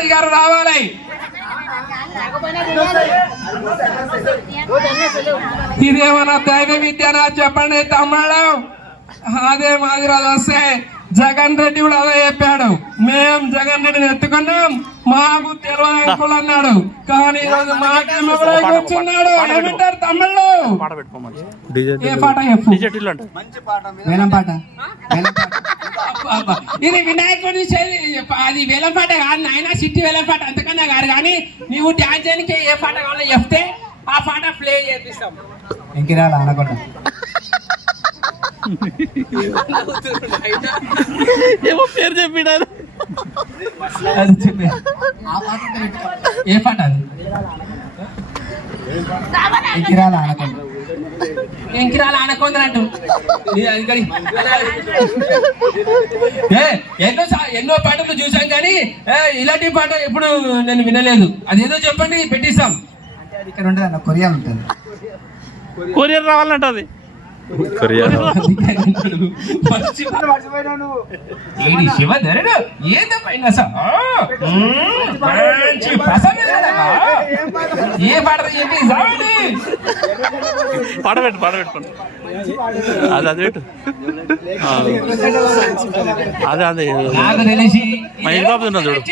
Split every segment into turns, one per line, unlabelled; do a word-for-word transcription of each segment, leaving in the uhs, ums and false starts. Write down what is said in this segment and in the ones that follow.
మనోజ్ గారు రావాలి. ఇదేమన్నా దైవ విద్యనా చెప్పండి తమ్ముళ్ళు. అదే మాదిరాజు వస్తే జగన్ రెడ్డి కూడా అదే చెప్పాడు, మేం జగన్ రెడ్డిని ఎత్తుకున్నాం, మాకు తెలియదు అన్నాడు. కానీ ఈరోజు మాకేమో కూర్చున్నాడు. ఏమంటారు తమ్ముళ్ళు? ఏ పాట చెప్పు? వేలం పాట. ఇది వినాయకుడి అది వేలం పాట కాదు నాయన, సిట్టి వేలం పాట అంతకన్నా కాదు. కానీ నువ్వు డాన్స్ చేయడానికి ఏ పాట కావాలో చెప్తే ఆ పాట ప్లే చేపిస్తాం.
ఇంకిరాల అనకుండా
ఏమో పేరు చెప్పినారు.
ఏ పాట అది?
ఇంకిరాల అనకుండా
ఎంకిరాల అనకొంద అంటూ ఎన్నో ఎన్నో పాటలు చూసాం కానీ ఇలాంటి పాట ఎప్పుడు నేను వినలేదు. అదేదో చెప్పండి పెట్టిస్తాం.
ఇక్కడ ఉంటుంది అన్న, కొరియా ఉంటుంది.
కొరియర్ రావాలంట అది.
శివధరుడు ఏదో పైన ఏ పాట చెప్పి
పాడబెట్టు పాడబెట్టుకోండి. అది అది పెట్టు. అదే అదే మా ఇంటి బాబు ఉన్నా చూడు.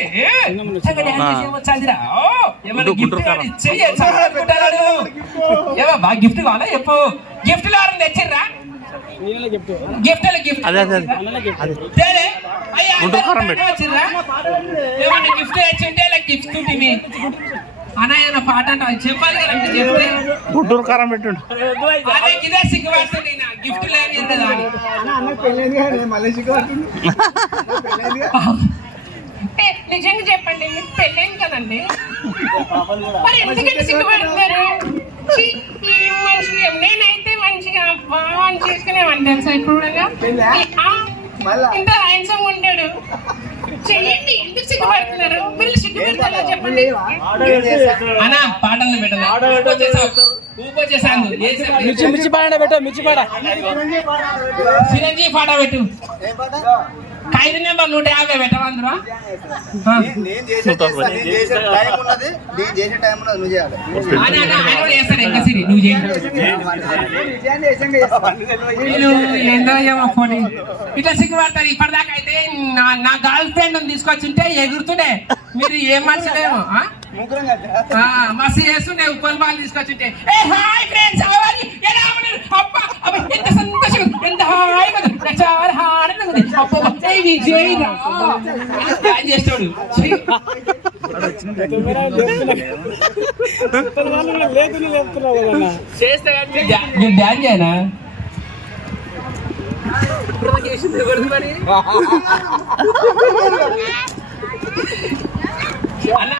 బాగా గిఫ్ట్ కావాలా చెప్పు. గిఫ్ట్ లో తెచ్చిర్రా? గిఫ్ట్ గిఫ్ట్
అదే అదే గుంటూరు కారం పెట్టు.
ఏమన్నా గిఫ్ట్ తెచ్చింటే గిఫ్ట్ అన్న పాట చెప్పాలి కదంటే చెప్తే
గుంటూరు కారం పెట్టు.
అదే ఇదే సిగ్గుపడుతుంది. గిఫ్ట్ లేదు కదా నిజంగా చెప్పండి, మీకు పెళ్ళైంది కదండి, మరి ఎందుకంటే సిగ్గుపడుతున్నారు? నేనైతే మంచిగా బాగా చేసుకునేవాడిని తెలుసా. ఇప్పుడు ఇంత హ్యాండ్సమ్ ఉంటాడు. చెయ్యండి, ఎందుకు సిగ్గుపడుతున్నారు? మీరు సిగ్గుపడతారా చెప్పండి అన్న. పాటలు పెట్టాను
మిర్చి పాట పెట్టు. మిర్చి పాట
చిరంజీవి పాట పెట్టు. ఖైదు నెంబర్ నూట యాభై పెట్టమందురా. ఇట్లా సిగ్గుపడతారు. ఇప్పటిదాకా అయితే నా గర్ల్ ఫ్రెండ్ తీసుకొచ్చింటే ఎగురుతుండే. మీరు ఏం మనుషులేమో మస్తు చేస్తుండే. ఉప్పల్ బాల్ తీసుకొచ్చింటే హాయ్ ఫ్రెండ్స్ ఎలా ఉన్నారు అబ్బా ఎంత సంతోషం, ఎంత హాయిగా చాలా హాయిగా ఉంది చేస్తాడు. చేస్తా నేను డ్యాన్స్ చేయనా? మరి